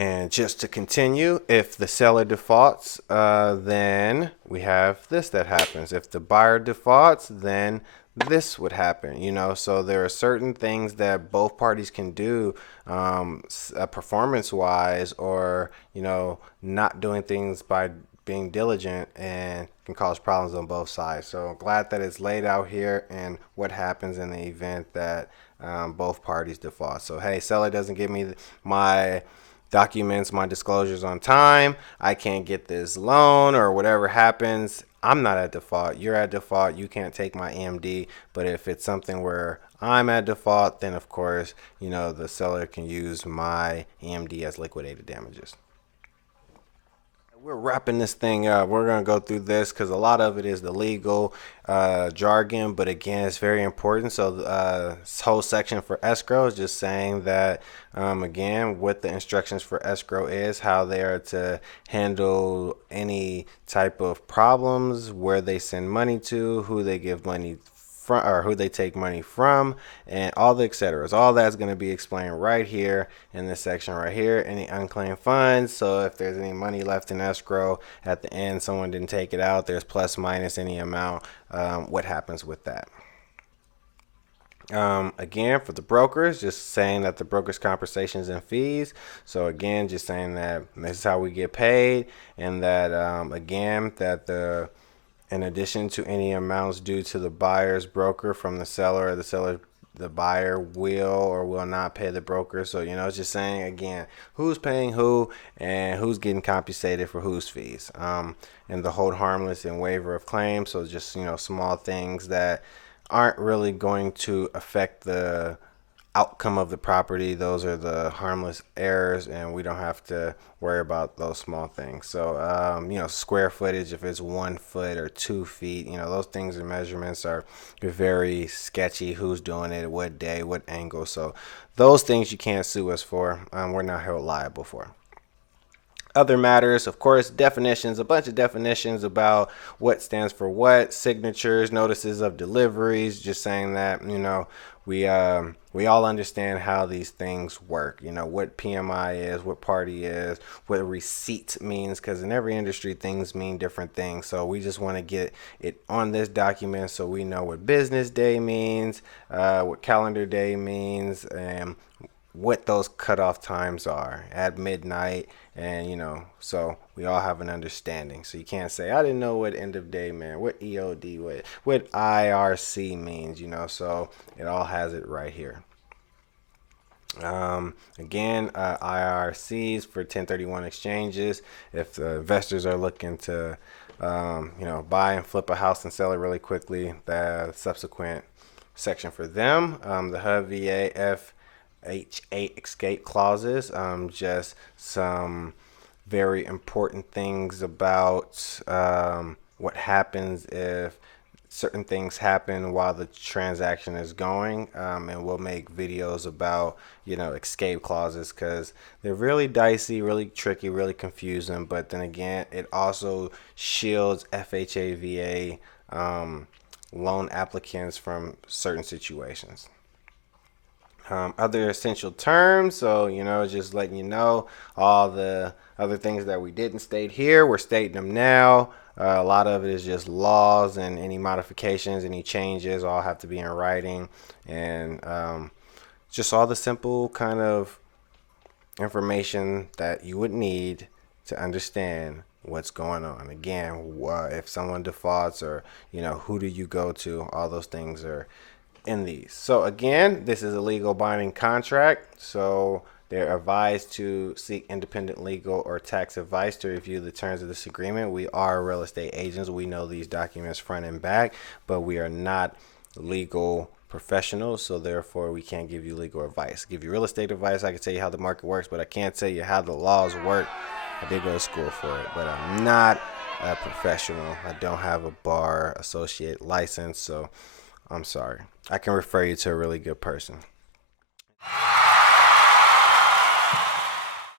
And just to continue, if the seller defaults, then we have this that happens. If the buyer defaults, then this would happen, So there are certain things that both parties can do, performance wise, or, not doing things by being diligent, and can cause problems on both sides. So I'm glad that it's laid out here and what happens in the event that both parties default. So, hey, seller doesn't give me my documents, my disclosures on time, I can't get this loan, or whatever happens, I'm not at default. You're at default. You can't take my EMD. But if it's something where I'm at default, then of course, the seller can use my EMD as liquidated damages. We're wrapping this thing up. We're going to go through this because a lot of it is the legal jargon, but again, it's very important. So, this whole section for escrow is just saying that, again, what the instructions for escrow is, how they are to handle any type of problems, where they send money to, who they give money from, or who they take money from, and all the etceteras. All that's going to be explained right here in this section right here. Any unclaimed funds. So if there's any money left in escrow at the end, someone didn't take it out, there's plus minus any amount. What happens with that? Again, for the brokers, just saying that the broker's compensations and fees. So again, just saying that this is how we get paid, and that again, that in addition to any amounts due to the buyer's broker from the seller, or the buyer will or will not pay the broker. So, it's just saying again, who's paying who and who's getting compensated for whose fees. And the hold harmless and waiver of claim. So just, small things that aren't really going to affect the outcome of the property. Those are the harmless errors, and we don't have to worry about those small things. So, square footage, if it's 1 foot or 2 feet, those things and measurements are very sketchy. Who's doing it, what day, what angle. So those things you can't sue us for. We're not held liable for. Other matters, of course, definitions, a bunch of definitions about what stands for what, signatures, notices of deliveries, just saying that, we all understand how these things work, what PMI is, what party is, what a receipt means, because in every industry things mean different things. So we just want to get it on this document so we know what business day means, what calendar day means, and what those cutoff times are at midnight. And so we all have an understanding. So you can't say I didn't know what end of day meant, what EOD, what IRC means. So it all has it right here. Again, IRCs for 1031 exchanges. If the investors are looking to buy and flip a house and sell it really quickly, the subsequent section for them. The HUD VA FH8 escape clauses. Just some very important things about what happens if certain things happen while the transaction is going, and we'll make videos about escape clauses, because they're really dicey, really tricky, really confusing. But then again, it also shields FHA VA loan applicants from certain situations. Other essential terms, so just letting all the other things that we didn't state here, we're stating them now. A lot of it is just laws, and any modifications, any changes all have to be in writing, and just all the simple kind of information that you would need to understand what's going on. Again, if someone defaults, or who do you go to, all those things are in these. So again, this is a legal binding contract, so they're advised to seek independent legal or tax advice to review the terms of this agreement. We are real estate agents. We know these documents front and back, but we are not legal professionals, so therefore we can't give you legal advice. Give you real estate advice, I can tell you how the market works, but I can't tell you how the laws work. I did go to school for it, but I'm not a professional. I don't have a bar associate license, so I'm sorry. I can refer you to a really good person.